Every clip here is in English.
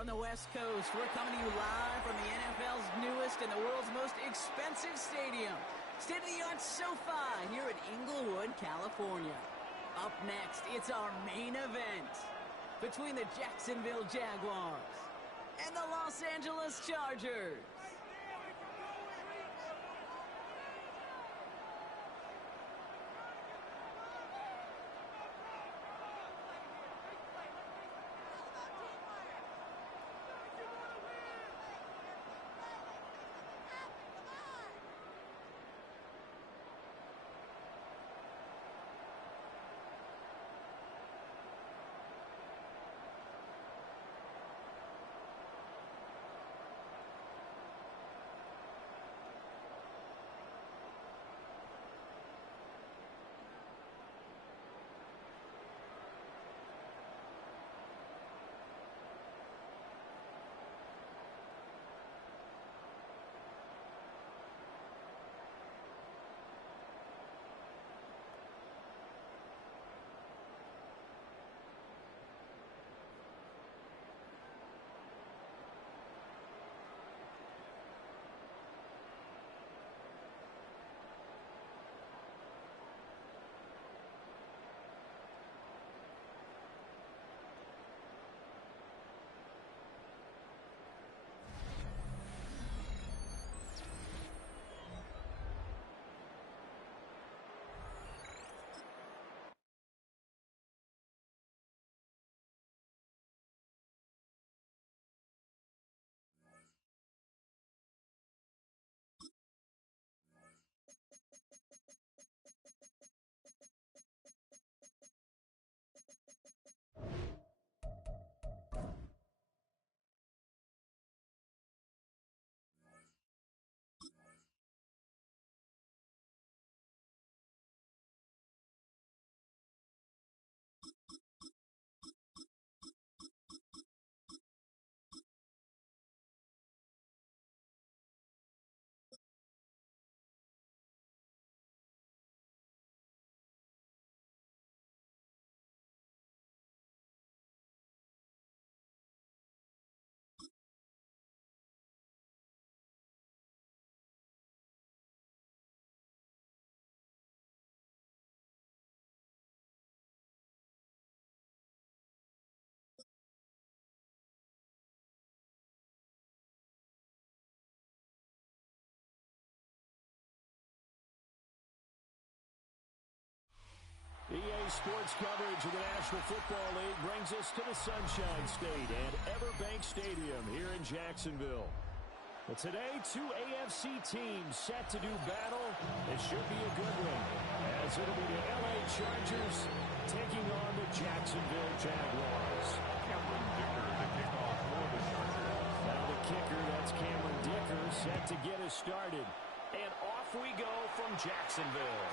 from the West Coast. We're coming to you live from the NFL's newest and the world's most expensive stadium. State-of-the-art SoFi here in Inglewood, California. Up next, it's our main event between the Jacksonville Jaguars and the Los Angeles Chargers. EA Sports coverage of the National Football League brings us to the Sunshine State and Everbank Stadium here in Jacksonville. But today, two AFC teams set to do battle. It should be a good one, as it'll be the LA Chargers taking on the Jacksonville Jaguars. Cameron Dicker to kick off for the Chargers. Now the kicker, that's Cameron Dicker, set to get us started. And off we go from Jacksonville.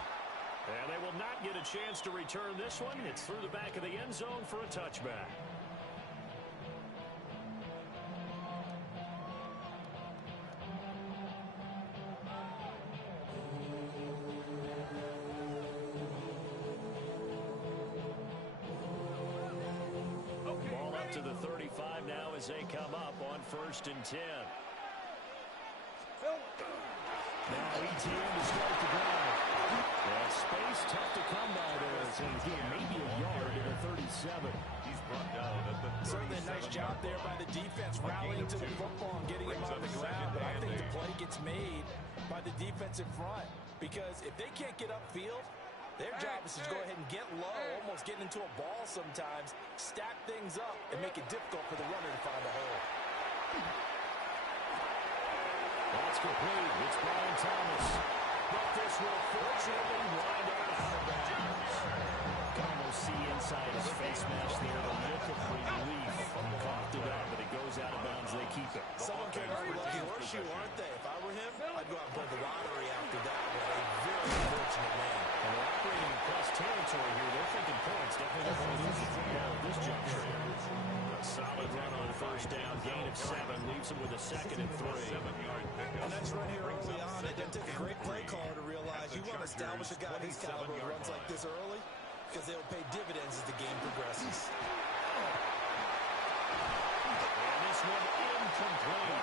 And they will not get a chance to return this one. It's through the back of the end zone for a touchback. Ball up to the 35 now as they come up on 1st and 10. Now ETN to start the drive. That space tough to come by there. It's going to get maybe a yard at a 37. He's brought down at the 37. Certainly a nice job there by the defense, rallying to the football and getting him on the ground. But I think the play gets made by the defensive front, because if they can't get upfield, their job is to go ahead and get low, almost get into a ball sometimes, stack things up, and make it difficult for the runner to find a hole. That's complete. It's Brian Thomas. But this will fortunately wind up out of bounds. Can almost see inside his face mask there the look of relief. He coughed it up, but it goes out of bounds. They keep it. Someone came out with a horseshoe, aren't they? If I were him, I'd go out and play the lottery after that with a very unfortunate man. And they're operating in plus territory here. They're thinking points. Definitely don't want to lose the football at this juncture. A solid run on 1st down. Gain of 7. Leaves them with a 2nd and 3. 7-yard pickup. And that's right here early on. It doesn't take a great play caller to realize you want to establish a guy of his caliber who runs like this early, because they'll pay dividends as the game progresses. And this Incomplete.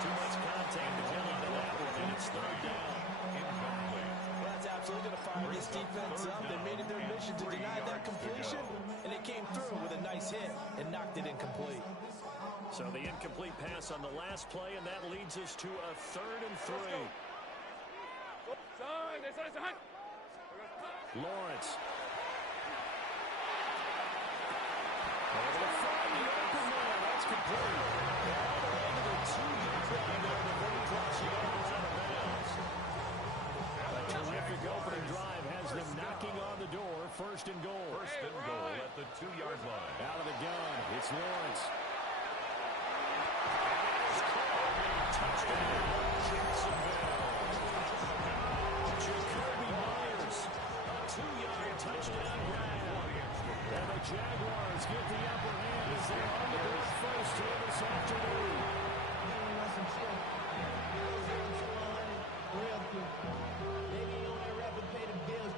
Too much contact to hold on to that one, and it's third down. Incomplete. Well, that's absolutely going to fire this defense up. They made it their mission to deny that completion, and they came through with a nice hit and knocked it incomplete. So the incomplete pass on the last play, and that leads us to a 3rd and 3. Lawrence. Able to find the open man. That's complete. All the way to the 2-yard line there before he crosses out of bounds. A terrific opening drive has them knocking on the door. 1st and goal. 1st and goal at the 2-yard line. Out of the gun. It's Lawrence. Touchdown, Jacksonville. Jacoby Myers, a 2-yard touchdown grab. And the Jaguars get the upper hand as they're on the board first here this afternoon. Maybe you only have to pay the bills.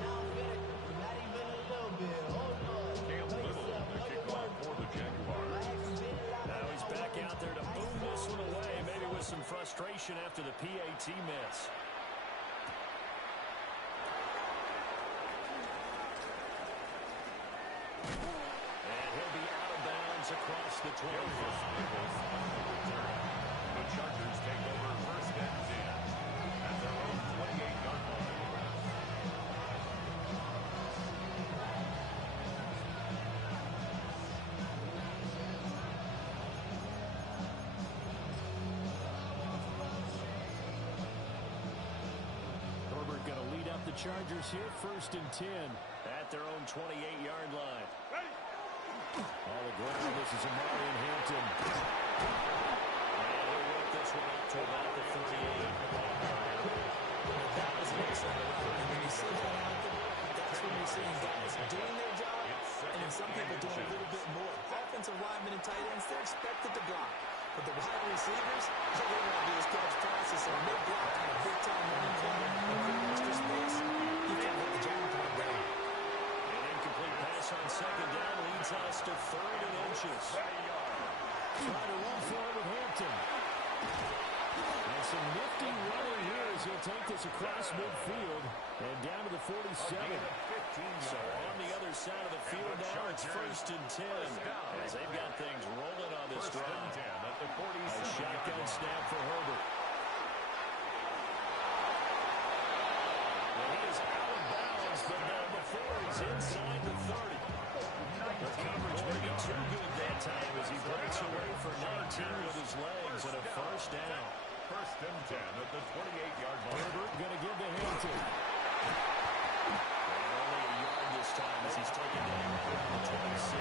Now not even a little bit. Hold on. Cam Little, the kickoff for the Jaguars. Now he's back out there to boom this one away, maybe with some frustration after the PAT miss. And he'll be out of bounds across the 20. The Chargers take over 1st and 10 at their own 28-yard line. Herbert going to lead up the Chargers here, 1st and 10 at their own 28-yard line. All the ground, this is Amari and Hampton. And he'll work this one out to about the 38. That was an excellent route. And when you see that happen, that's when you're seeing guys doing their job, and then some people doing a little bit more. Offensive linemen and tight ends, they're expected to block. But the wide receivers, all they want to do is catch passes. So when they block on a big-time running play and create extra space, you can't let the Jaguars down. An incomplete pass on 2nd down leads us to 3rd and inches. Trying to run for it with Hampton. And some nifty running here as he'll take this across midfield and down to the 47. So on the other side of the field now, it's 1st and 10 as they've got things rolling on this drive. A shotgun snap for Herbert. Well, he is out of bounds, but not before he's inside the 30. The coverage may be too good that time as he breaks away for 19 with his legs and a 1st down. 1st and 10 at the 28-yard line. Herbert going to give to Hampton. And only a yard this time as he's taken down around the 26.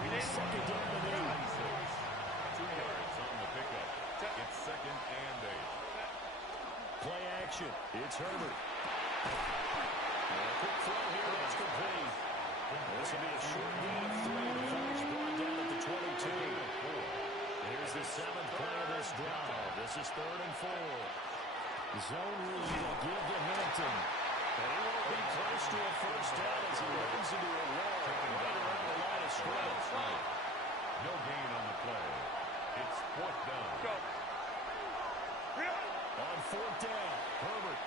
He's 2nd down and 8. 2 yards on the pickup. It's 2nd and 8. Play action. It's Herbert. And a quick throw here. That's complete. This will be a short gain of 3 before he's brought down at the 22. Here's the 7th play of this drive. This is 3rd and 4. Zone read will give to Hampton. And he won't be close to a 1st down as he runs into a wall right around the line of scrimmage. No gain on the play. It's 4th down. On 4th down, Herbert.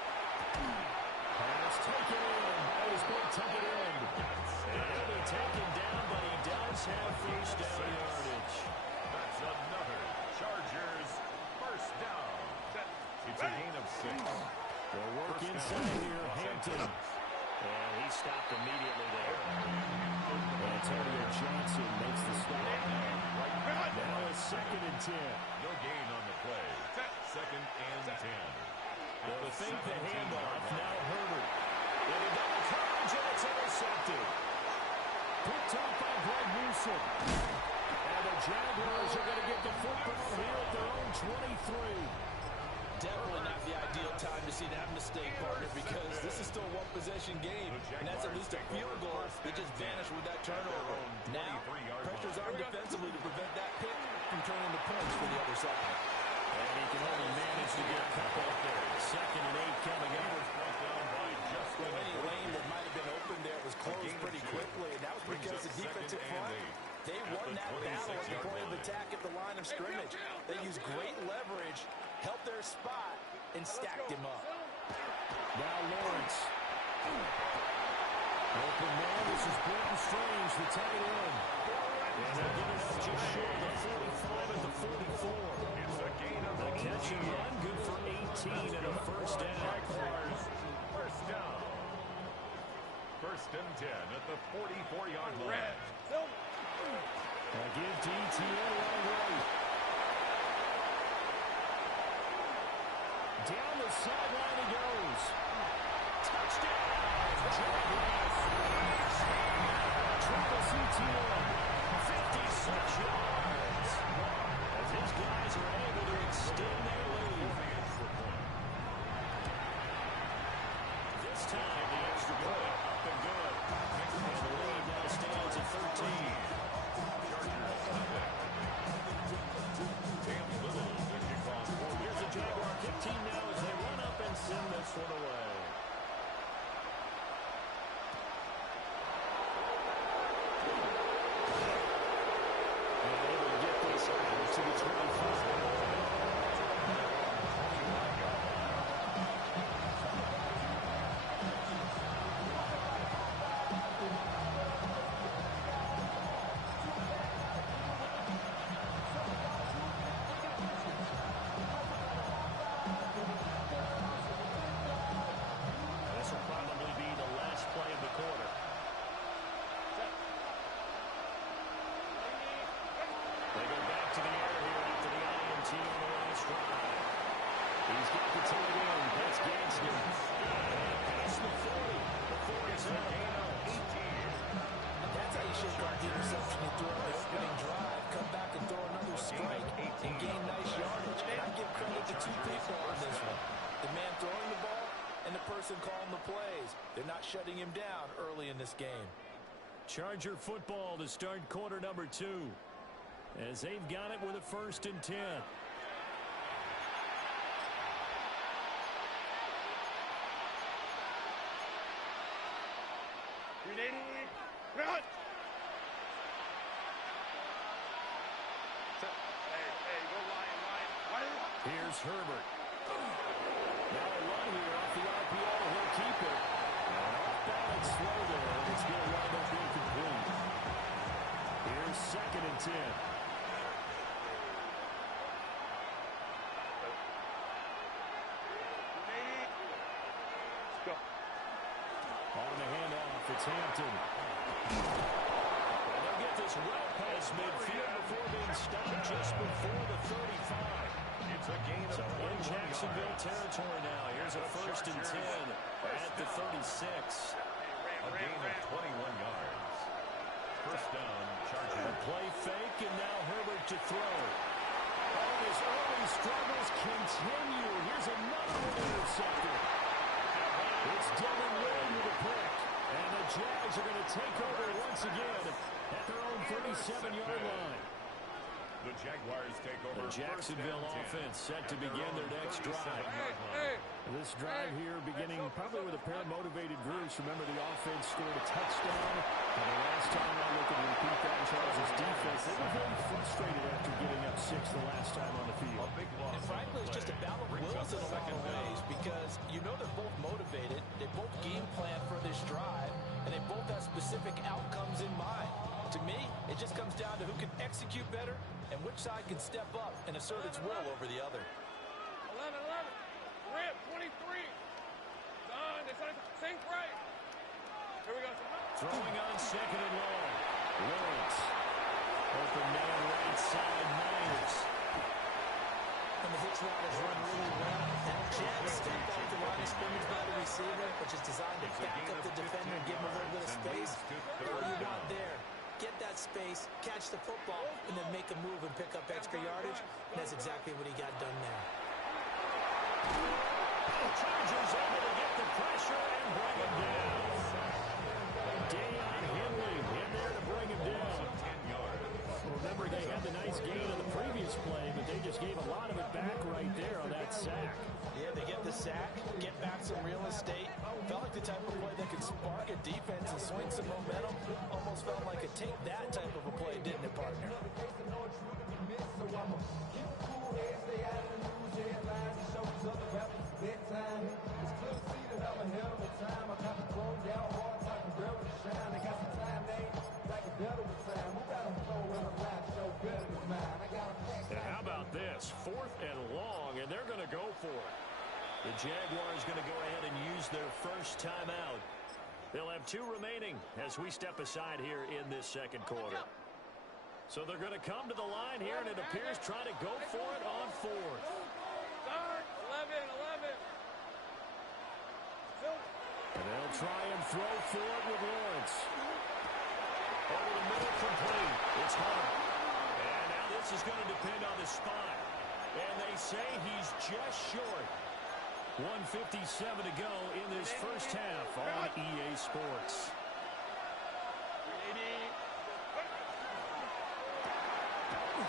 Pass taken in by his big tight end. And he'll be taken down, but he does have 1st down yardage. That's another Chargers 1st down. It's a gain of 6. They'll work inside here, Hampton. And he stopped immediately there. Antonio Johnson makes the stop. Now it's 2nd and 10. No gain on the play. 2nd and 10. They'll fake the handoff. Now Herbert. Into double coverage, and it's intercepted. Picked off by Greg Newsom. And the Jaguars are going to get the football here at their own 23. Definitely not the ideal time to see that mistake, partner, because this is still a one-possession game, and that's at least a field goal that just vanished with that turnover. Now, pressure's on defensively to prevent that pick from turning the points for the other side. And he can only manage to get a couple up there. 2nd and 8 coming up. Well, any lane that might have been open there was closed pretty quickly, and that was because the defensive front, they won that battle at the point of attack at the line of They used great leverage, helped their spot, and stacked him up. Now Lawrence. Open man, this is Britton Strange, the tight end. And they'll get it up just short of 45 at the 44. It's a gain of The catch and run, good for 18 and a first down. First down. First and 10 at the 44-yard line. Now give to ETN right. Down the sideline he goes. Touchdown! Travis Etienne, 56 yards. As his guys are able to extend their lead. This time the extra point up and good. And the lead now stands at 13. Here's the Jaguar kick team now as they run up and send this one away. To the 25. This will probably be the last play of the quarter. They go back to the air here after the INT on the last drive. He's got the tight end. That's Gadsden. Past the 40. The 40's a gain of 18. That's how you shake off the interception you threw on the opening drive. Come back and throw another strike and gain nice yardage. And I give credit to two people on this one. The man throwing the ball and the person calling the plays. They're not shutting him down early in this game. Charger football to start quarter number 2. As they've got it with a first and 10. Here's Herbert. Now a run here off the RPO. He'll keep it. And off balance slow there. And it's going to wind up incomplete. Here's second and 10. On the handoff, it's Hampton. And they'll get this well past midfield before being stopped just before the 35. It's a gain of So in Jacksonville territory now. Here's a first and 10 at the 36. A gain of 21 yards. First down, Chargers. A play fake, and now Herbert to throw. Oh, his early struggles continue. Here's another one intercepted. It's Devin Lloyd with a pick. And the Jags are going to take over once again at their own 37-yard line. The Jaguars take over. The Jacksonville offense set to begin their next drive. This drive here beginning probably with a pair of motivated groups. Remember, the offense scored a touchdown. And the last time I look at repeat that Chargers defense, they were very frustrated after giving up 6 the last time on the field. And frankly, it's just a battle of wills in a lot of ways because you know they're both motivated. They both game plan for this drive, and they both have specific outcomes in mind. To me, it just comes down to who can execute better and which side can step up and assert its will over the other. 11, rip, 23. Done, sink right. Here we go. Throwing on second and long. Lawrence. Open man right side, Myers. And the hitch route is run really well. That jet step off the line of scrimmage by the receiver, which is designed to back up the defender and give him a little bit of space. All you want there, get that space, catch the football, and then make a move and pick up extra yardage. And that's exactly what he got done there. Chargers able to get the pressure and bring him down. Deion Henley in there to bring him down. Remember, they had the nice gain on the previous play, but they just gave a lot of it back right there on that sack. Yeah, they get the sack, get back some real estate. Felt like the type of play that could spark a defense and swing some momentum. Almost felt like a take that type of a play, didn't it, partner? 4th and long, and they're going to go for it. The Jaguars going to go ahead and use their first timeout. They'll have 2 remaining as we step aside here in this second quarter. So they're going to come to the line here, and it appears trying to go for it on 4th. 11. And they'll try and throw for it with Lawrence. Over the middle, complete. It's Hunt. And now this is going to depend on the spot. And they say he's just short. 1:57 to go in this first half on EA Sports.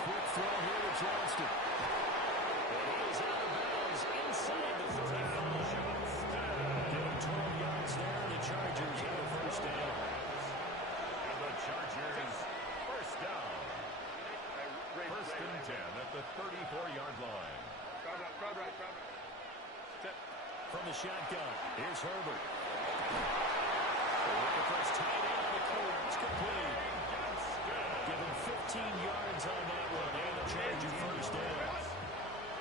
Quick throw here to Johnston. And he is out of bounds inside the 35. Give him 12 yards there, and the Chargers have a first down. And the Chargers first down. First and 10 at the 34-yard line. Crowd right. From the shotgun, here's Herbert. Looking for his tight end on the corner. It's complete. Give him 15 yards on that one, and a Charger first down.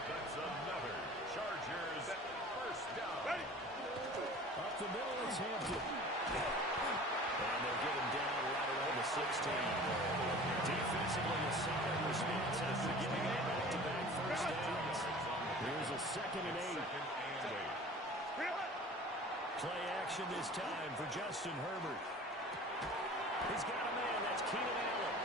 That's another Chargers first down. Up the middle, it's Hampton. And they'll get him down right around the 16. Defensively, a solid response after giving him back-to-back first downs. Here's a 2nd and 8. Play action this time for Justin Herbert. He's got a man. That's Keenan Allen.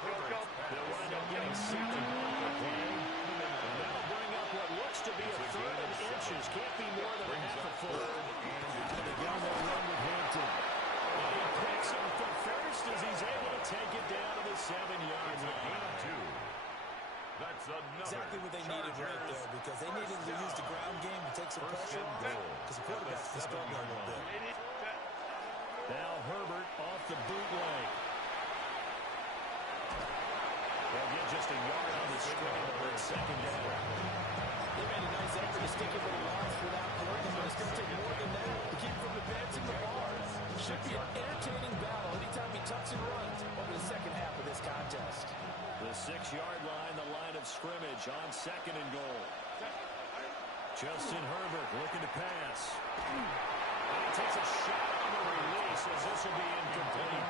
They'll wind up getting second on the play. And that'll bring up what looks to be a 3rd and inches. Can't be more than a half a foot. And they got that run with Hampton. And he picks up the first as he's able to take it down to the 7-yard line. That's another Exactly what they needed right there, because they needed to use the ground game to take some pressure, because the quarterback's been struggling a little bit. Now Herbert off the bootleg. They'll get just a yard on the scramble at 2nd down. They made a nice effort to stick it with the lines for that point, but it's going to take more than that to keep from advancing the bars. Should be an entertaining battle anytime he tucks and runs over the second half of this contest. The 6-yard line, the line of scrimmage on 2nd and goal. Justin Herbert looking to pass. And he takes a shot on the release as this will be incomplete.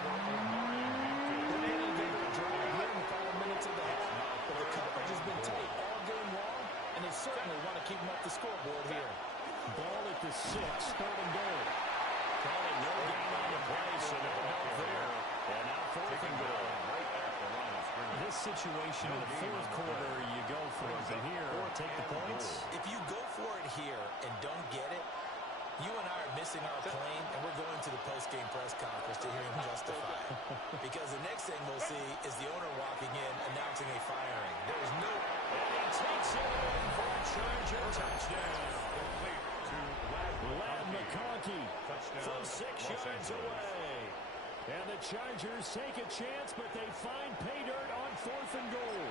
They may not get a drive here in the final minutes of the half, but the coverage has been tight all game long, and they certainly want to keep them up the scoreboard here. Ball at the 6, 3rd and goal. Calling no gain on the play, so no help there. And now 4th and goal. This situation in the 4th quarter, you go for it. But here, take the points. If you go for it here and don't get it, you and I are missing our plane, and we're going to the post-game press conference to hear him justify it. Because the next thing we'll see is the owner walking in, announcing a firing. There's no... And he takes it in for a Charger touchdown. Lad McConkey from 6 yards away. And the Chargers take a chance, but they find pay dirt on 4th and goal.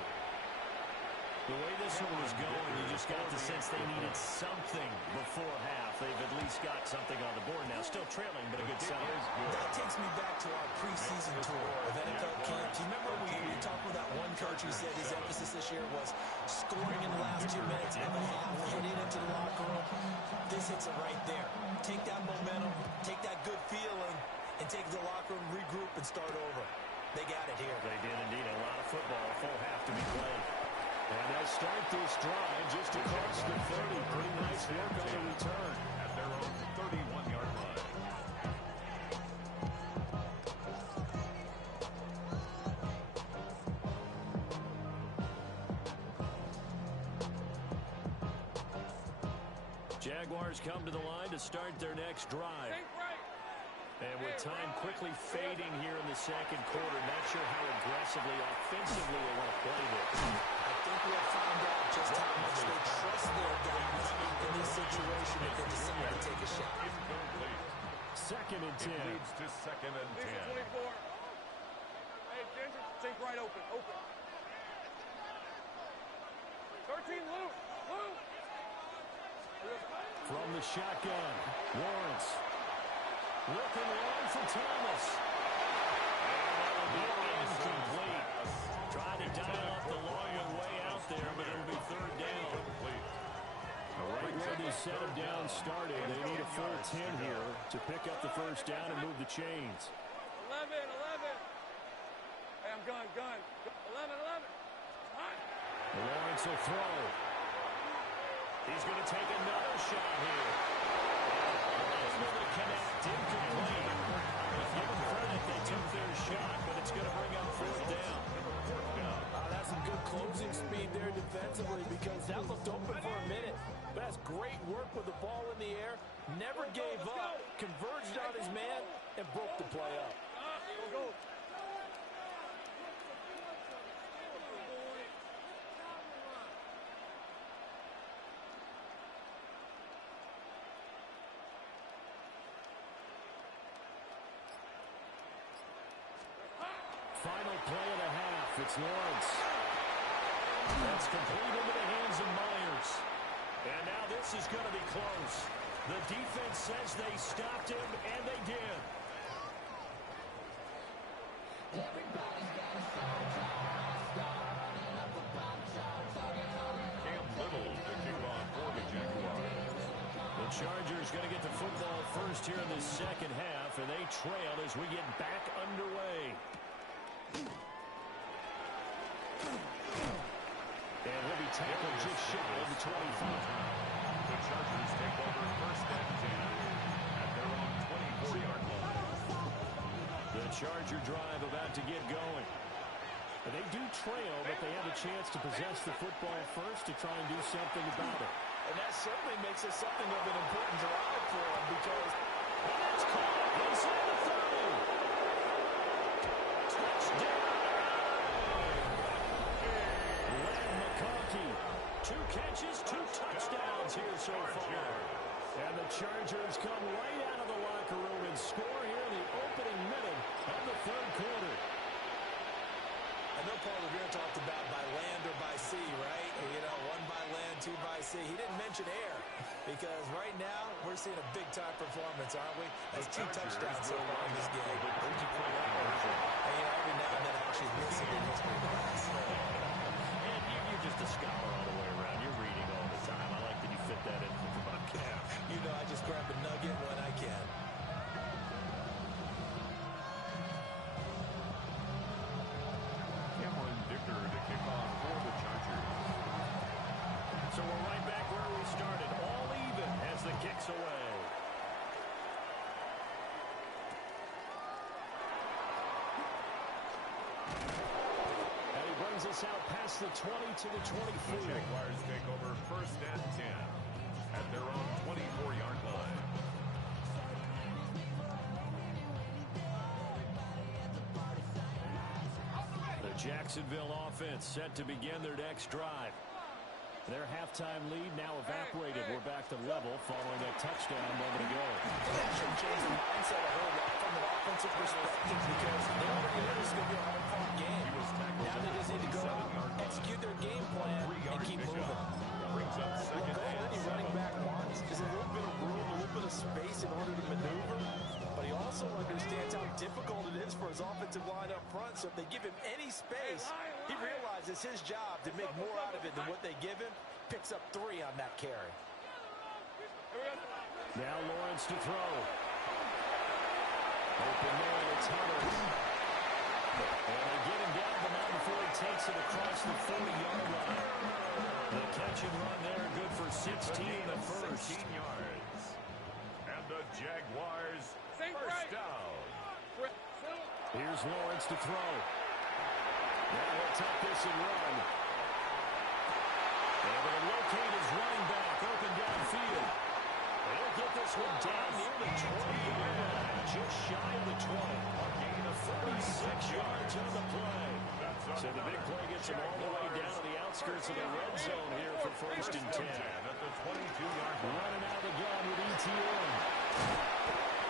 The way this one was going, you just got the sense they needed something before half. They've at least got something on the board now. Still trailing, but a good sign. That takes me back to our preseason tour of NFL camp. Do you remember we talked with that one coach who said his emphasis this year was scoring in the last 2 minutes of a half, heading into the locker room? This hits it right there. Take that momentum, take that good feeling, and take the locker room, regroup, and start over. They got it here. They did indeed. A lot of football, a full half to be played. And they'll start this drive just across the 30. Pretty nice work on the return. At their own 31-yard line. Jaguars come to the line to start their next drive. And with time quickly fading here in the second quarter, not sure how aggressively, offensively they want to play this. I think we'll find out just how much they trust their guys in this situation if they decide to take a shot. 2nd and 10. It leads to 2nd and 10. 24. Hey, Ginger, sink right open. 13, Luke. From the shotgun, Lawrence. Looking long for Thomas. And that will be incomplete. Trying to dial up the long one way out there, but it'll be 3rd set him down starting. They need a full 10 here to pick up the first down and move the chains. 11. Hey, I'm gun. 11. Lawrence will throw. He's going to take another shot here. Able to connect, incomplete. Give them credit, they took their shot, but it's going to bring up fourth down. That's some good closing speed there defensively because that looked open for a minute. But that's great work with the ball in the air. Never gave up, converged on his man, and broke the play up. Go. Final play of the half. It's Lawrence. That's complete into the hands of Myers. And now this is going to be close. The defense says they stopped him, and they did. Cam Little to kick off for the Jaguars. The Chargers going to get the football first here in the second half, and they trail as we get back underway. And he'll be tackled just shy of the 25. The Chargers take over first and 10 at their own 24-yard line. The Charger drive about to get going. And they do trail, but they have a chance to possess the football first to try and do something about it. And that certainly makes it something of an important drive for him because it's caught inside the 30. Touchdown! Len McConkey. 2 catches, 2 touchdowns here so far. And the Chargers come right out of the locker room and score here in the opening minute of the third quarter. I know Paul Revere talked about by land or by sea, right? You know, 1 by land, 2 by sea. He didn't mention air because right now we're seeing a big-time performance, aren't we? That's 2 touchdowns so far in this game. And, you know, every now and then I actually listen in history class. And you're just a scholar all the way around. You're reading all the time. I like that you fit that into the broadcast. You know, I just grab a nugget when I can. To kick off for the Chargers. So we're right back where we started, all even as the kick's away. And he brings us out past the 20 to the 24. The Jaguars take over first and 10 at their own 24-yard line. Jacksonville offense set to begin their next drive. Their halftime lead now evaporated. We're back to level following a touchdown a moment ago. That should change the mindset a whole lot from an offensive perspective because they already knew this was going to be a hard-fought game. Now they just need to go out, execute their game plan, and keep moving. Brings up second Look, all any running back wants is a little bit of room, a little bit of space in order to maneuver. But he also understands how difficult it is for his offensive line up front. So if they give him any space, he realizes his job to make more out of it than what they give him. Picks up 3 on that carry. Now Lawrence to throw. Open man, it's Hunter. And they get him down the mound before he takes it across the 40-yard line. The catch and run there, good for 16 in the first. 16 yards. And the Jaguars first down. Here's Lawrence to throw. Now he'll take this and run. And they'll locate his running back open downfield. They'll get this one down near the 20-yard line, just shy of the 20. A gain of 36 yards on the play. So the big play gets him all the way down to the outskirts of the red zone here for first and 10. At the 22-yard line. Running out of the gun with ETN.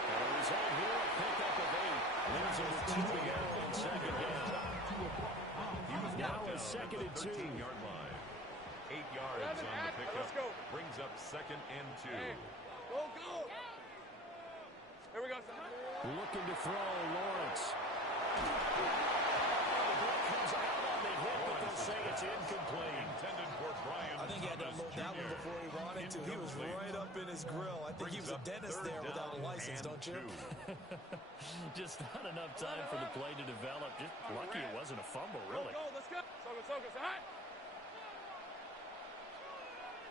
And the result here, a pickup of 8. Leaves him with 2 to go on second down. Now a second and 2. 13-yard line. 8 yards on the pickup. Brings up second and 2. Go! Here we go. Looking to throw, Lawrence. The ball comes out on the hit, but they'll say it's incomplete. Intended for Brian. I think he had to unload that one before he brought it to. He he was right up in his grill. I think he was a dentist there without a license, don't you? Just not enough time for the play to develop. Just lucky it wasn't a fumble, really. Go, let's go. Soga, hot.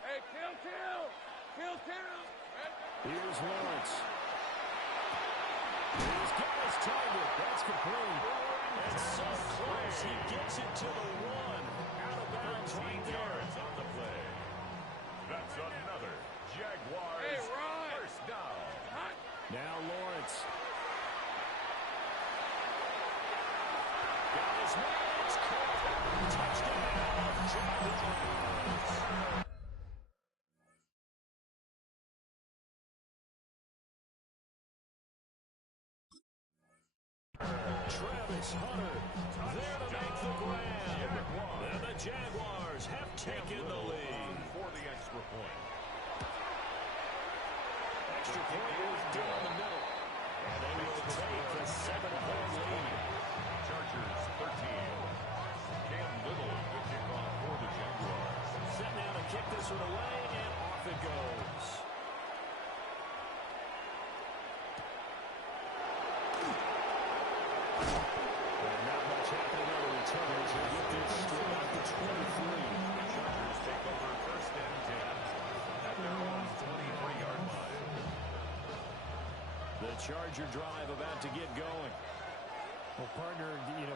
Hey, kill. Here's Lawrence. He's got his target. That's complete. That's so close. He gets it to the one. Out of bounds right there. On the play. That's another Jaguars first down. Now Lawrence. Got his hands caught. Touchdown, Jaguars. Travis Hunter there to make the grab. And the Jaguars have taken the lead. For the extra point. Extra point was down the middle. And they will take a 7-0 lead. Chargers 13. Cam Little the kickoff for the Jaguars. Set now to kick this one away, and off it goes. And not much happening on the return as they get this straight out to 23. The Chargers take over first and 10 at their own 23-yard line. The Charger drive about to get going. Well, partner,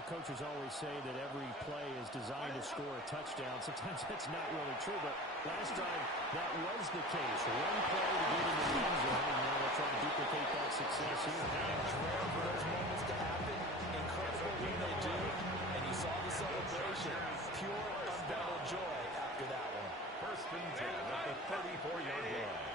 coaches always say that every play is designed to score a touchdown. Sometimes that's not really true, but last time that was the case. One play to get into the end zone, and now they'll try to duplicate that success here. It's rare for those moments to happen. Incredible when they do. And you saw the celebration. Pure, unbounded joy after that one. First and 10 at the 34-yard line.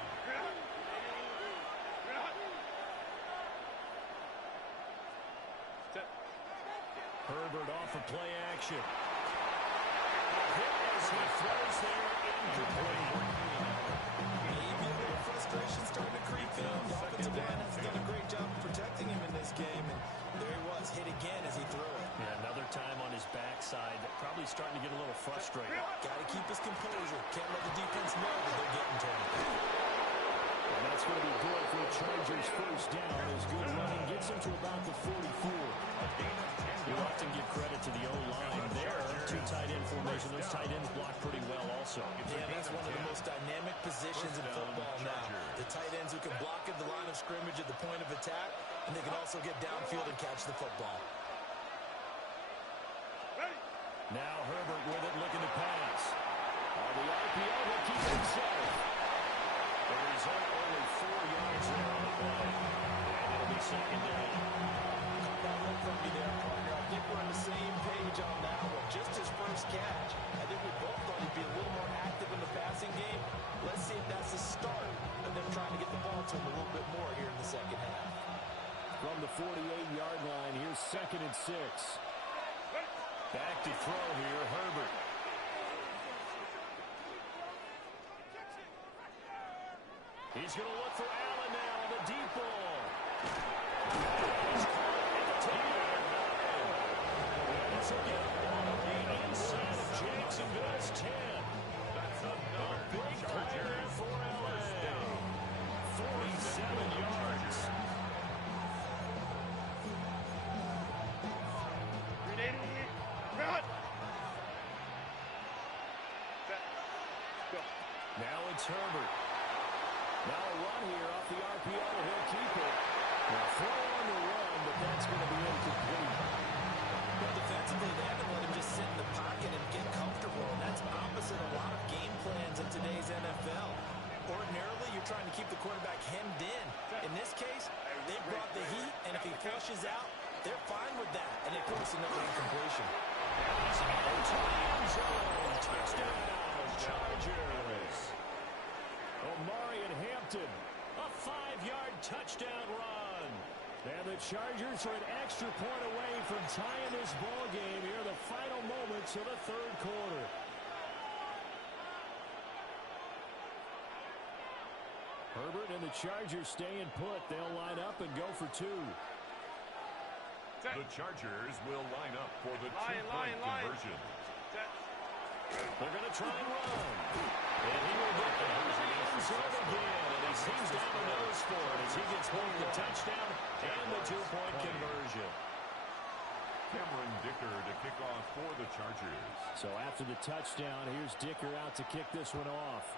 Herbert off of play action. A hit as he throws there, incomplete. Maybe a little frustration starting to creep in. The offensive line has done a great job of protecting him in this game, and there he was, hit again as he threw it. Yeah, another time on his backside, probably starting to get a little frustrated. Got to keep his composure. Can't let the defense know that they're getting to him. And that's going to be good for the Chargers first down. His good running gets him to about the 44. You often give credit to the O-line there. Two tight end formation. Those tight ends block pretty well also. Yeah, that's one of the most dynamic positions in football now. The tight ends who can block at the line of scrimmage at the point of attack, and they can also get downfield and catch the football. Now Herbert with it, looking to pass. The RPO will keep it safe. There is only 4 yards there on the play. And it'll be second down. Caught that one from me there, partner. I think we're on the same page on that one. Just his first catch. I think we both thought he'd be a little more active in the passing game. Let's see if that's the start of them trying to get the ball to him a little bit more here in the second half. From the 48-yard line, here's 2nd and 6. Back to throw here, Herbert. He's going to look for Allen now, the deep ball. He's caught at the 10-yard line. And so get the inside of Jacksonville's 10. That's another Big play there for LA. 47 yards. Now it's Herbert. Now a run here off the RPO. He'll keep it. Now throw on the run, but that's going to be incomplete. Well, defensively, they haven't let him just sit in the pocket and get comfortable, and that's opposite a lot of game plans in today's NFL. Ordinarily, you're trying to keep the quarterback hemmed in. In this case, they brought the heat, and if he flushes out, they're fine with that, and they force another incompletion. Touchdown, Chargers. Omari and Hampton, a 5-yard touchdown run. And the Chargers are an extra point away from tying this ball game here, the final moments of the third quarter. Herbert and the Chargers staying put. They'll line up and go for 2. The Chargers will line up for the two-point conversion. They're going to try and run. And he will get down to the end zone for it as he gets both the touchdown and the two-point conversion. Cameron Dicker to kick off for the Chargers. So after the touchdown, here's Dicker out to kick this one off.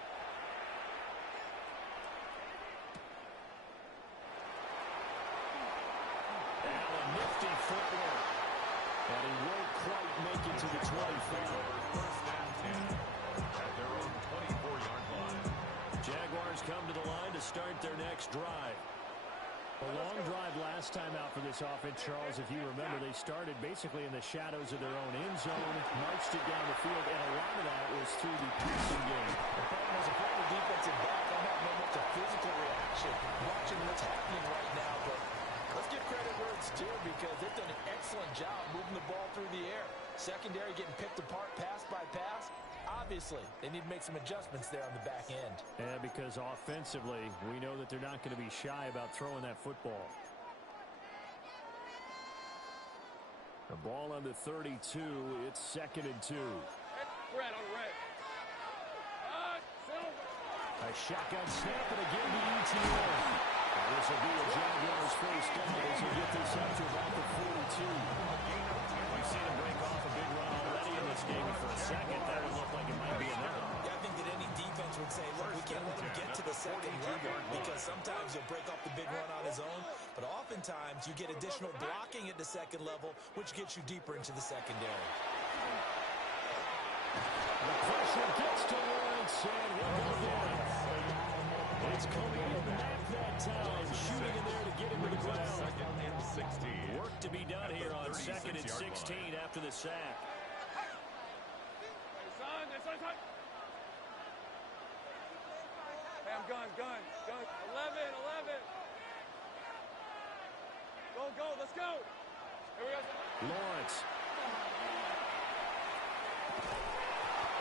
And a nifty footwork. And he won't quite make it to the 25. First and 10 at their own 24-yard line. Jaguars come to the line to start their next drive. A long drive last time out for this offense, Charles. If you remember, they started basically in the shadows of their own end zone, marched it down the field, and a lot of that was through the passing game. As a former defensive back, I'm not much a physical reaction watching what's happening right now, but let's give credit where it's due because they've done an excellent job moving the ball through the air. Secondary getting picked apart pass by pass. Obviously, they need to make some adjustments there on the back end. Yeah, because offensively, we know that they're not going to be shy about throwing that football. The ball on the 32. It's 2nd and 2. Red on red. A shotgun snap and again the ETN. This will be a Jaguars first down as we get this up to about the 42. We've seen him break off a big run already in this game, and for a second, that would look like it might be another. Yeah, I think that any defense would say, look, we can't let him get to the second level because sometimes he'll break off the big run on his own, but oftentimes you get additional blocking at the second level, which gets you deeper into the secondary. The pressure gets to Lawrence, and he'll go down. It's Khalil Mack that time, shooting in there to get him to the ground. 2nd and 16. Work to be done here on 2nd and 16 after the sack. Son. Bam, gun. 11. Go, let's go. Here we go. Lawrence.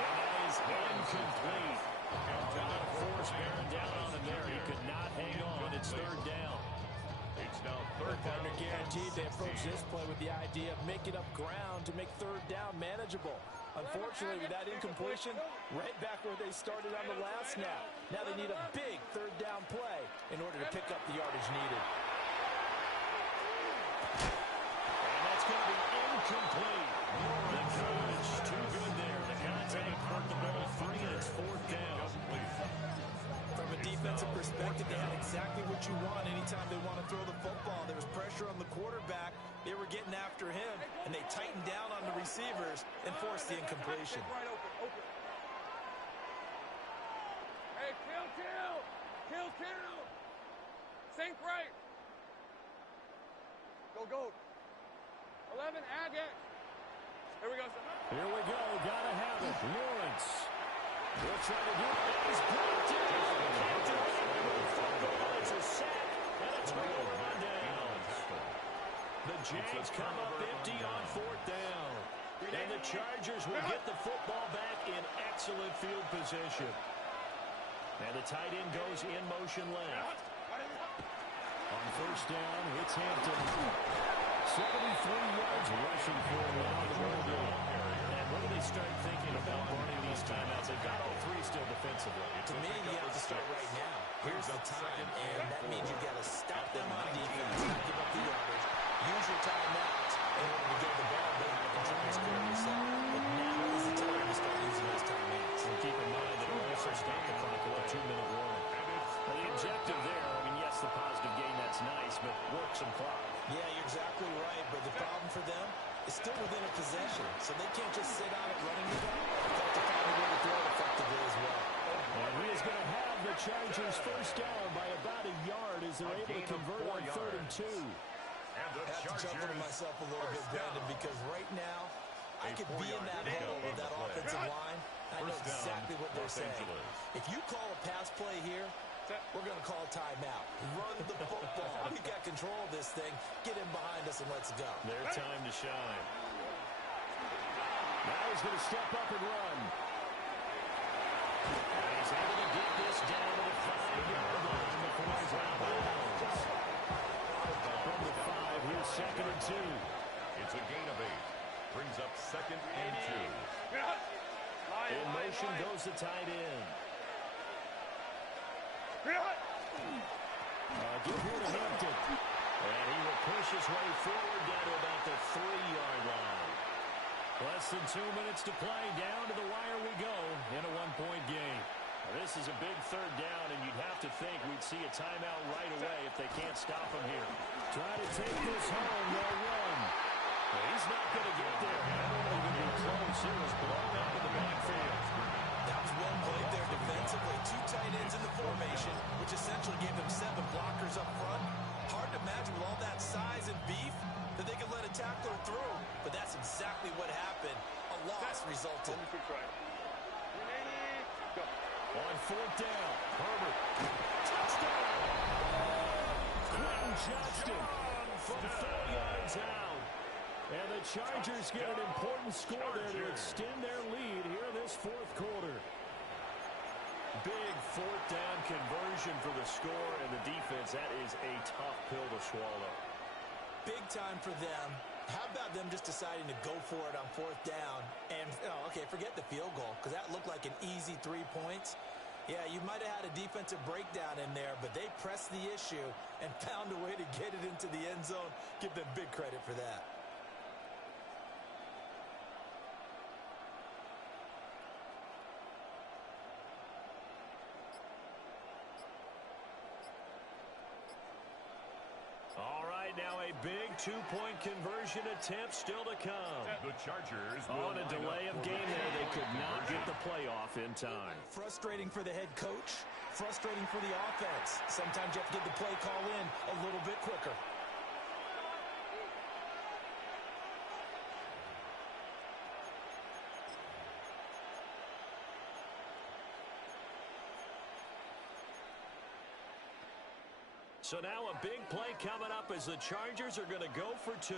And that is incomplete. A lot of force bearing down on him there. He could not hang on. It's 3rd down. It's now 3rd down. Partner guaranteed they approach this play with the idea of making up ground to make 3rd down manageable. Unfortunately, with that incompletion, right back where they started on the last snap. Now they need a big 3rd down play in order to pick up the yardage needed. And that's going to be incomplete. The coverage too good there. The contact hurt the ball 3, and it's 4th down. From a defensive perspective, they had exactly what you want anytime they want to throw the football. There was pressure on the quarterback. They were getting after him, and they tightened down on the receivers and forced the incompletion. Right open. Hey, kill. Sink right. Go. 11, add it. Here we go, son. Here we go. Gotta have it. Lawrence. We'll try to do it. He's blocked it. Can't do anything with the football. It's a sack and a turnover on downs. The Jags come up empty on 4th down. And the Chargers will get the football back in excellent field position. And the tight end goes in motion left. On 1st down, it's Hampton. 73 yards rushing for him on the road. And what do they start thinking about running these timeouts? They've got all 3 still defensively. To me, you have to start right now. Here's the time, and that means you've got to stop them on defense, not give up the yardage. Use your timeouts in order to get the ball back and try and score yourself. But now is the time to start using those timeouts. And keep in mind that we'll also stop the clock with a 2-minute warning. Now, the objective there, I mean, yes, the positive gain, that's nice, but work some clock. Yeah, you're exactly right, but the problem for them is still within a possession, so they can't just sit on it running the ball. They've got to find a way to throw it effectively as well. And he is going to have the Chargers first down by about a yard as they're able to convert on 3rd and 2. And the I have to jump into myself a little bit, Brandon, because right now I could be in that hole of that offensive line. I know exactly what they're saying. If you call a pass play here, we're going to call timeout. Run the football. We got control of this thing. Get in behind us and let's go. Their time to shine. Now he's going to step up and run. And he's able to get this down to the 5-yard line before he's out of bounds. From the 5, here's 2nd and 2. It's a gain of 8. Brings up 2nd and 2. In motion goes the tight end. Give here to Hampton. And he will push his way forward down to about the 3-yard line. Less than 2 minutes to play. Down to the wire we go in a one-point game. Now, this is a big third down, and you'd have to think we'd see a timeout right away if they can't stop him here. Try to take this home. They'll run. Well, he's not going to get there. That won't even be close. It was blown out of the backfield. That was well played there defensively. 2 tight ends in the formation, which essentially gave them 7 blockers up front. Hard to imagine with all that size and beef that they could let a tackler through. But that's exactly what happened. A loss resulted. On 4th down, Herbert. Touchdown! Quentin Johnston from 4 yards out. And the Chargers get an important score there to extend their lead here in this 4th quarter. Big 4th down conversion for the score, and the defense, that is a tough pill to swallow. Big time for them. How about them just deciding to go for it on 4th down? And, okay, forget the field goal, because that looked like an easy 3 points. Yeah, you might have had a defensive breakdown in there, but they pressed the issue and found a way to get it into the end zone. Give them big credit for that. Now a big 2-point conversion attempt still to come. The Chargers on a delay of game there, they could not get the playoff in time. Frustrating for the head coach, frustrating for the offense. Sometimes you have to get the play call in a little bit quicker. So now a big play coming up as the Chargers are going to go for 2.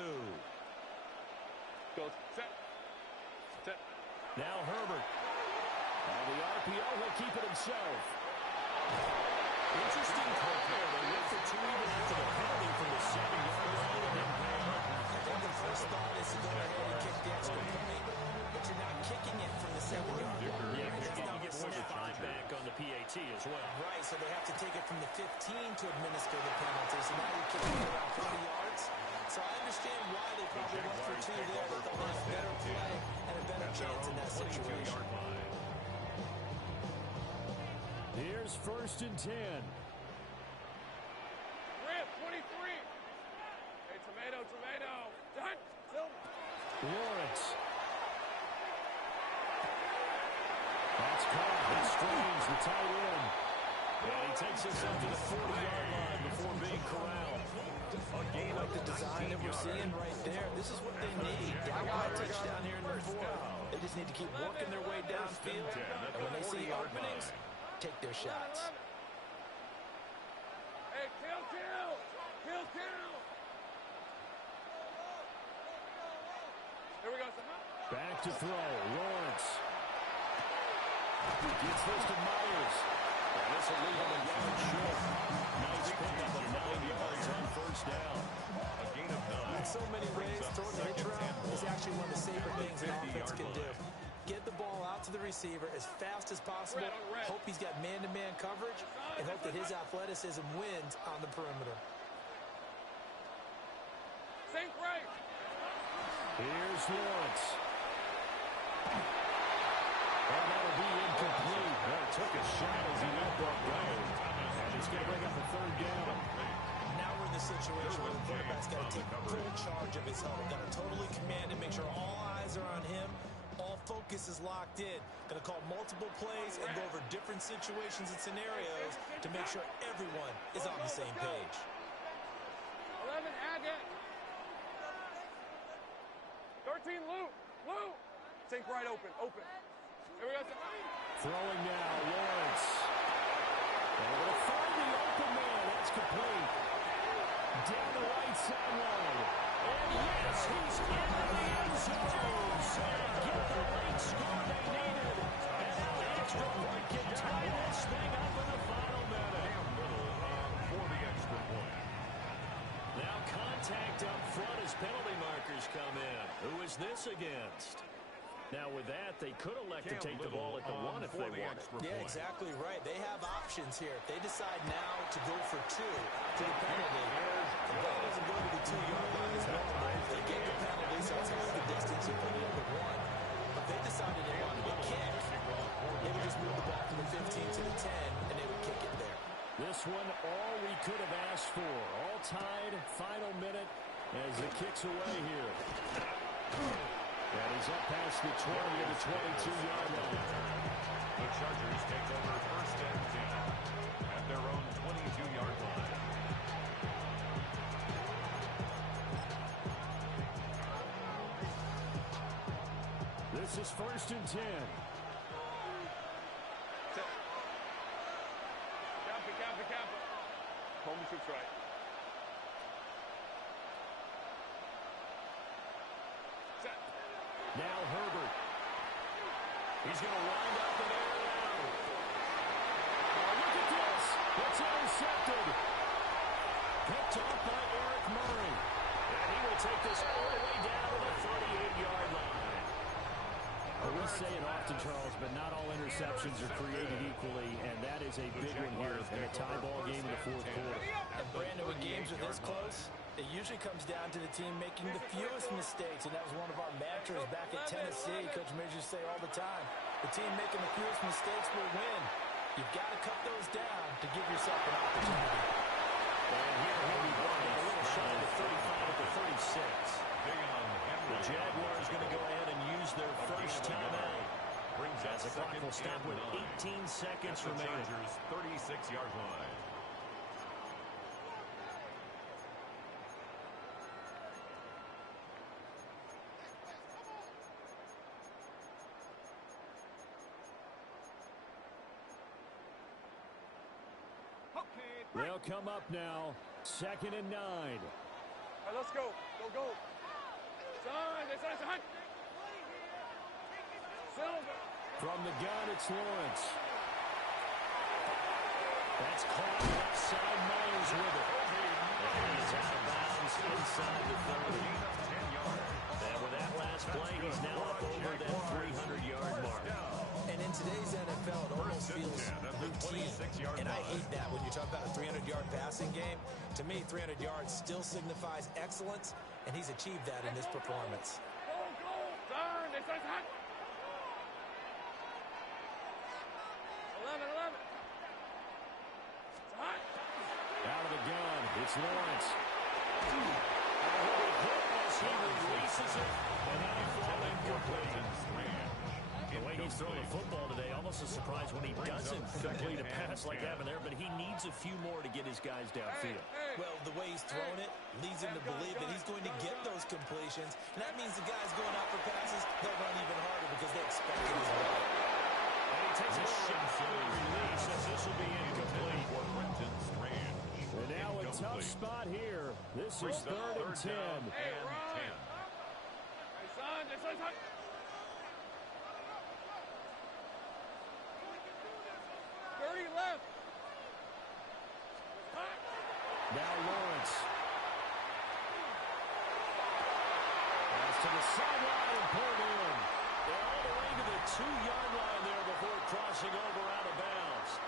Go. Set. Set. Now Herbert. On the RPO, he'll keep it himself. Interesting call there. They went for 2 even after the penalty from the 7-yard line and didn't pay up. I think the first thought is to go ahead and kick the extra point, but you're not kicking it from the 7-yard line. Yeah, you get more than 5 back on the PAT as well. Right, so they have to take it from the 15 to administer the penalty. So now you're kicking it around 40 yards. So I understand why they probably went for 2 there. They thought they had a better play and a better chance in that situation. Here's 1st and 10. Rip, 23. Hey, tomato. Done. Lawrence. That's caught. It's Strange, the tight end. And he takes us up to the 40-yard line before being corralled. I like the design that we're seeing right there. This is what they need. Down by a touchdown here in the 4th. They just need to keep working their way downfield. And when they see openings, take their shots. Hey, kill. Here we go. Back to throw. Lawrence. He gets this to Myers. And this will leave him a yard short. Nice pickup of 9 yards on 1st down. A gain of 9. In so many ways, throwing the hitch route is actually one of the safer things an offense can do. Get the ball out to the receiver as fast as possible. Hope he's got man-to-man coverage, and hope that his athleticism wins on the perimeter. Sink right. Here's Lawrence. And that'll be incomplete. Well, took a shot as he let that go. And it's going to bring up a 3rd down. Now we're in the situation where the quarterback's got to take full charge of his huddle. Got to totally command and make sure all eyes are on him. All focus is locked in. Going to call multiple plays and go over different situations and scenarios to make sure everyone is on the same page. 11, Agate. 13, Luke. Sink right open. Here we go. Throwing now, Lawrence. And we're going to find the open man. That's complete. Down the right sideline. And yes, he's in the end zone. So get the late score they needed. And now the extra point can tie this thing up in the final minute. For the extra point. Now contact up front as penalty markers come in. Who is this against? Now with that, they could elect to take the ball at the 1 if they wanted. Yeah, exactly right. They have options here. If they decide now to go for 2 after the penalty, the ball doesn't go to the 2-yard line as normal. They get the penalty, so it's half the distance. You put it at the 1. If they decided they wanted to kick, they would just move the ball from the 15 to the 10, and they would kick it there. This one, all we could have asked for. All tied, final minute as it kicks away here. That is up past the 20 to the 22-yard line. The Chargers take over first and 10 at their own 22-yard line. This is first and 10. Copy. Home shoot's right. Set. Now Herbert. He's going to wind up and air it out. Oh, look at this. It's intercepted. Picked off by Eric Murray. And he will take this all the way down to the 38-yard line. We say it often, Charles, but not all interceptions are created equally, and that is a big one here in a tie ball game in the fourth quarter. And Brandon, when games are this close, it usually comes down to the team making the fewest mistakes, and that was one of our mantras back at Tennessee. Coach Mears used to say all the time, the team making the fewest mistakes will win. You've got to cut those down to give yourself an opportunity. And here he'll be running a little shy of the 35 at the 36. The Jaguars going to go ahead and use their first timeout. As the clock will stop with 18 seconds remaining. 36-yard line. They'll come up now. 2nd and 9. All right, let's go. Go. From the gun, it's Lawrence. That's caught left side. Myers with it. And he's out of bounds inside the 30. And with that last play, he's now up over that 300-yard mark. And in today's NFL, it almost feels routine. And I hate that when you talk about a 300-yard passing game. To me, 300 yards still signifies excellence, and he's achieved that in this performance. Out of the gun, it's Lawrence. He releases it, and he falls incomplete. The way he's throwing the football today, almost a surprise when he doesn't complete a pass like that there, but he needs a few more to get his guys downfield. Well, the way he's thrown it leads him to believe that he's going to get those completions, and that means the guys going out for passes, they'll run even harder because they expect it as well. And he takes a shot for the release, as this will be incomplete. And now a tough spot here. This is 3rd and 10. Hey, son. 30 left. Now Lawrence. Pass to the sideline and pulled in. They're all the way to the 2-yard line there before crossing over out of bounds.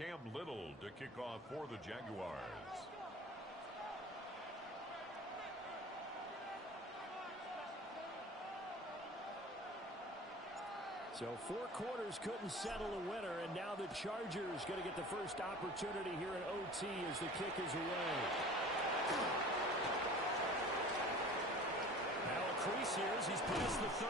Cam Little to kick off for the Jaguars. So 4 quarters couldn't settle a winner, and now the Chargers going to get the first opportunity here in OT as the kick is away. Now a crease here as he's past the 30.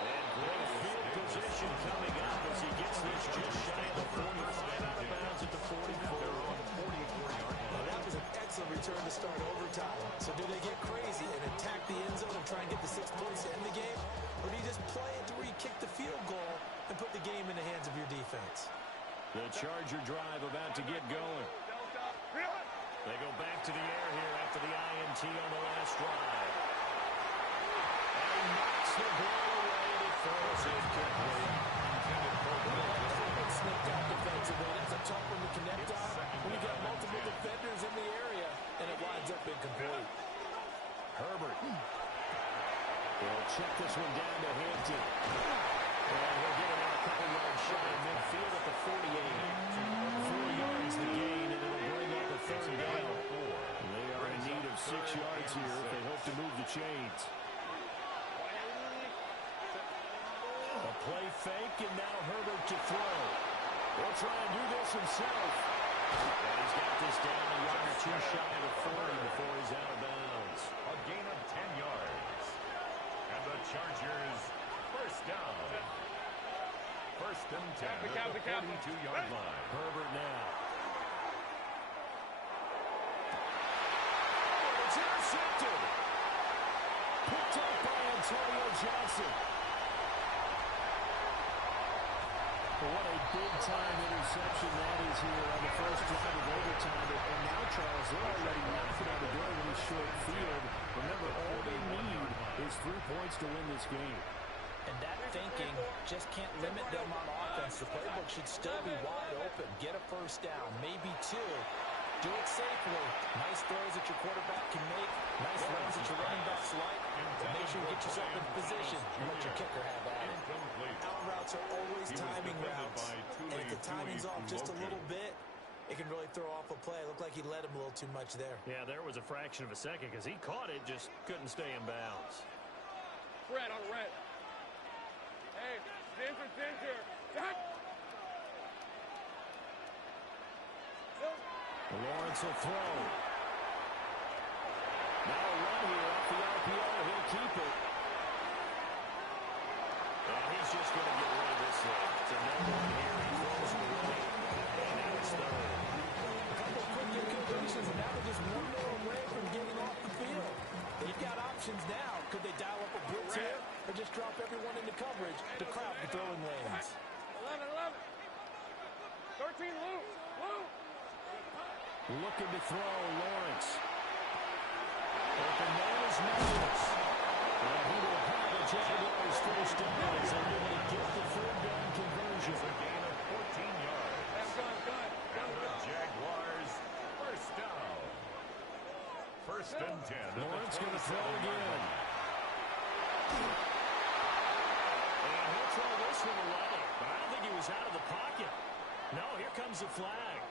And great field position coming up as he gets this just shy of the 45, out of bounds at the 44. Well, that was an excellent return to start overtime. So do they get crazy and attack the end zone and try and get the 6 points to end the game? Or do you just play it to where you kick the field goal and put the game in the hands of your defense? The Charger drive about to get going. They go back to the air here after the INT on the last drive. And he knocks the ball away, and it falls incomplete. Snipped out defensively. That's a tough one to connect on when you got multiple defenders in the area, and it winds up incomplete. Herbert. He'll check this one down to Hampton. And he'll get it out a couple yards shy of midfield at the 48. 4 yards the gain, and it'll bring up a third down. They are in need of 6 yards here if they hope to move the chains. A play fake, and now Herbert to throw. He'll try and do this himself. And he's got this down a yard or two shy of the 40 before he's out of bounds. A gain of 10 yards. And the Chargers first down. First and 10 at the 42-yard line. Herbert now. It's intercepted. Picked up by Antonio Johnson. Well, what a big-time interception that is here on the first drive of overtime. And now, Charles, they're already knocking on the door in this short field. Remember, all they need is 3 points to win this game. And that thinking just can't limit them on offense. The playbook should still be wide open. Get a first down, maybe 2. Do it safely. Nice throws that your quarterback can make. Nice runs that your running backs like. And make sure you get yourself in position and let your kicker have at it. Out routes are always timing routes. And if the timing's off just a little bit, it can really throw off a play. It looked like he led him a little too much there. Yeah, there was a fraction of a second because he caught it, just couldn't stay in bounds. Red on red. Hey, danger. Lawrence will throw. Now a run here off the RPO. He'll keep it. And he's just going to get rid of this thing. It's a number one here. He throws it away. And now it's third. A couple quick incompletions, and now they're just one more away from getting off the field. They've got options now. Could they dial up a blitz here or just drop everyone into coverage to crowd the throwing lanes? 11. 13 loop. Looking to throw, Lawrence. Open man is Memphis. And he will have the Jaguars first down as they're able to get the third down conversion. A gain of 14 yards. And the Jaguars first down. First and 10. Lawrence going to throw again. And he'll throw this from 11. But I don't think he was out of the pocket. No, here comes the flag.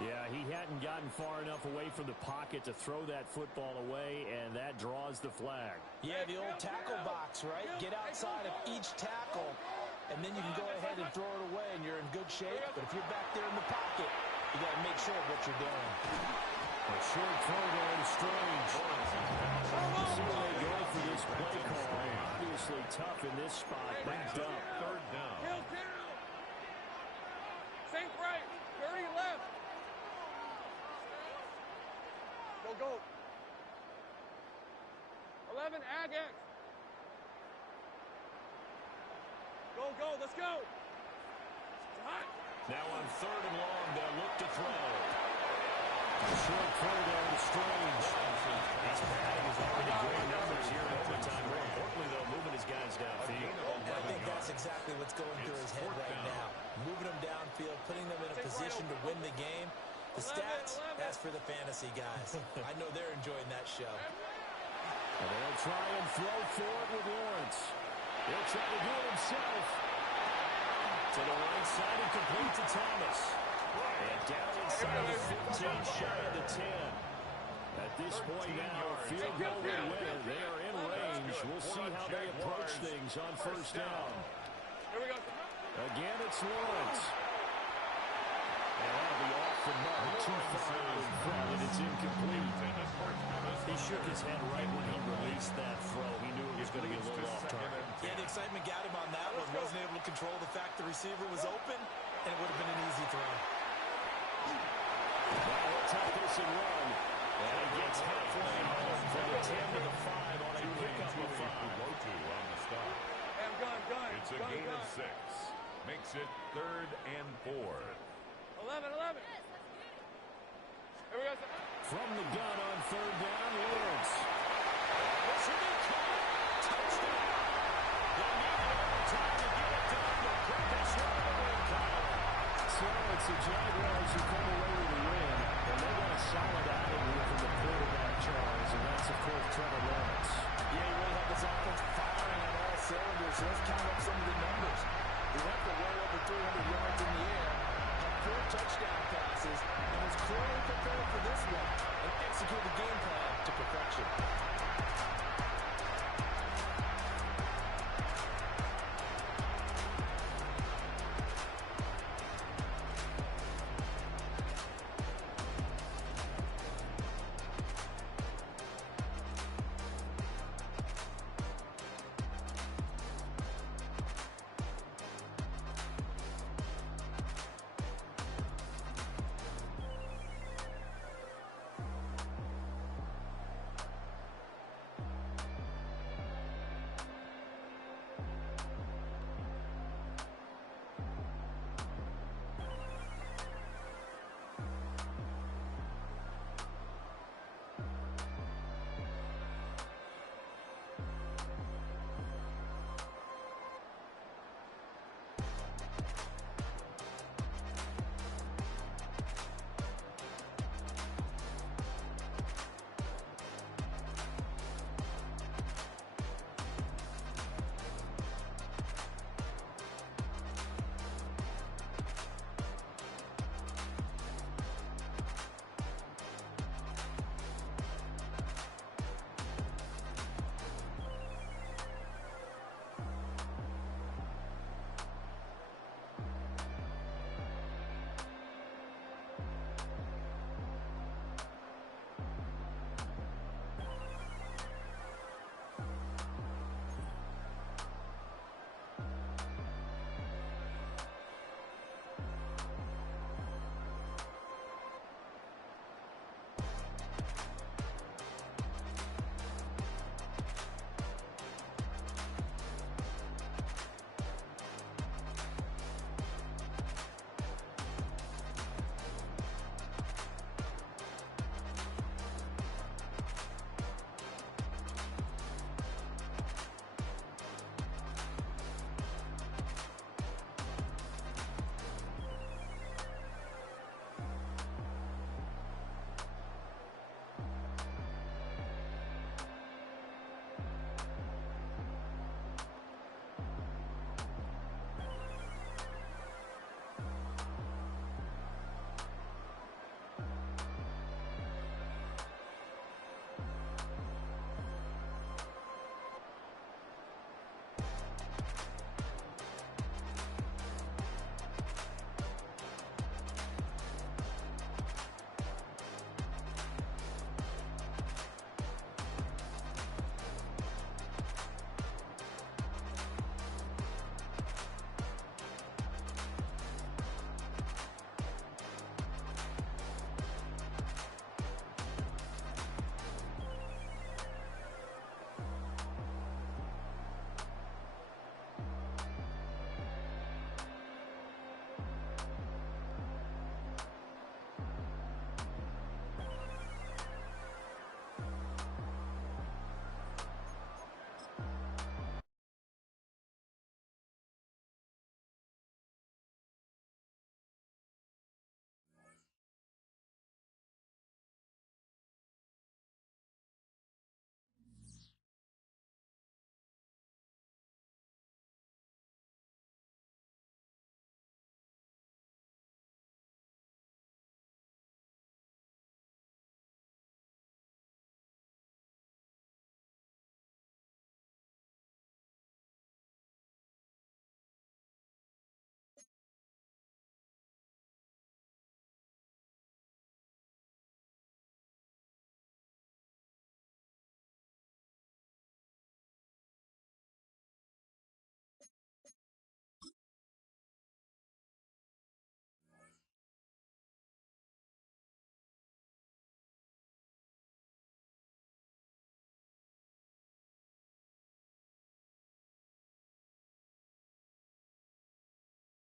Yeah, he hadn't gotten far enough away from the pocket to throw that football away, and that draws the flag. Yeah, the old tackle box, right? Get outside of each tackle, and then you can go ahead and throw it away, and you're in good shape. But if you're back there in the pocket, you got to make sure of what you're doing. A short throw there to Strange. See where they go for this play call. Obviously tough in this spot. Backed up. Third down. Sink right. 30 left. Go. 11, ag X. Go, let's go. Hot. Now on third and long, they'll look to throw. A short throw there to Strange. He's padding his already great numbers here in overtime. More importantly, though, moving his guys downfield. I think that's exactly what's going through his head right now. Moving them downfield, putting them in a position to win the game. The stats, that's for the fantasy guys. I know they're enjoying that show. And they'll try and throw for it with Lawrence. He'll try to do it himself. To the right side and complete to Thomas. And down inside the 15, shy of the 10. At this point now, field goal will win. They are in range. We'll see how they approach things on first down. Here we go. Again, it's Lawrence. And that'll be off the mark. Too far in front, and it's incomplete. He shook his head right when he released that throw. He knew it was going to get a little off target. Yeah, the excitement got him on that one. Wasn't able to control the fact the receiver was open, and it would have been an easy throw. Now he'll take this and run. And he gets halfway home from the 10 to the 5 on a pickup of 5. On the stop. Gun. It's a gain of 6. makes it 3rd and 4. 11. Here we go. From the gun on 3rd down, Lawrence. This will be caught. Touchdown. They need the overtime to get it done to put this one away, Kyle. So it's the Jaguars who come away with the win, and they got a solid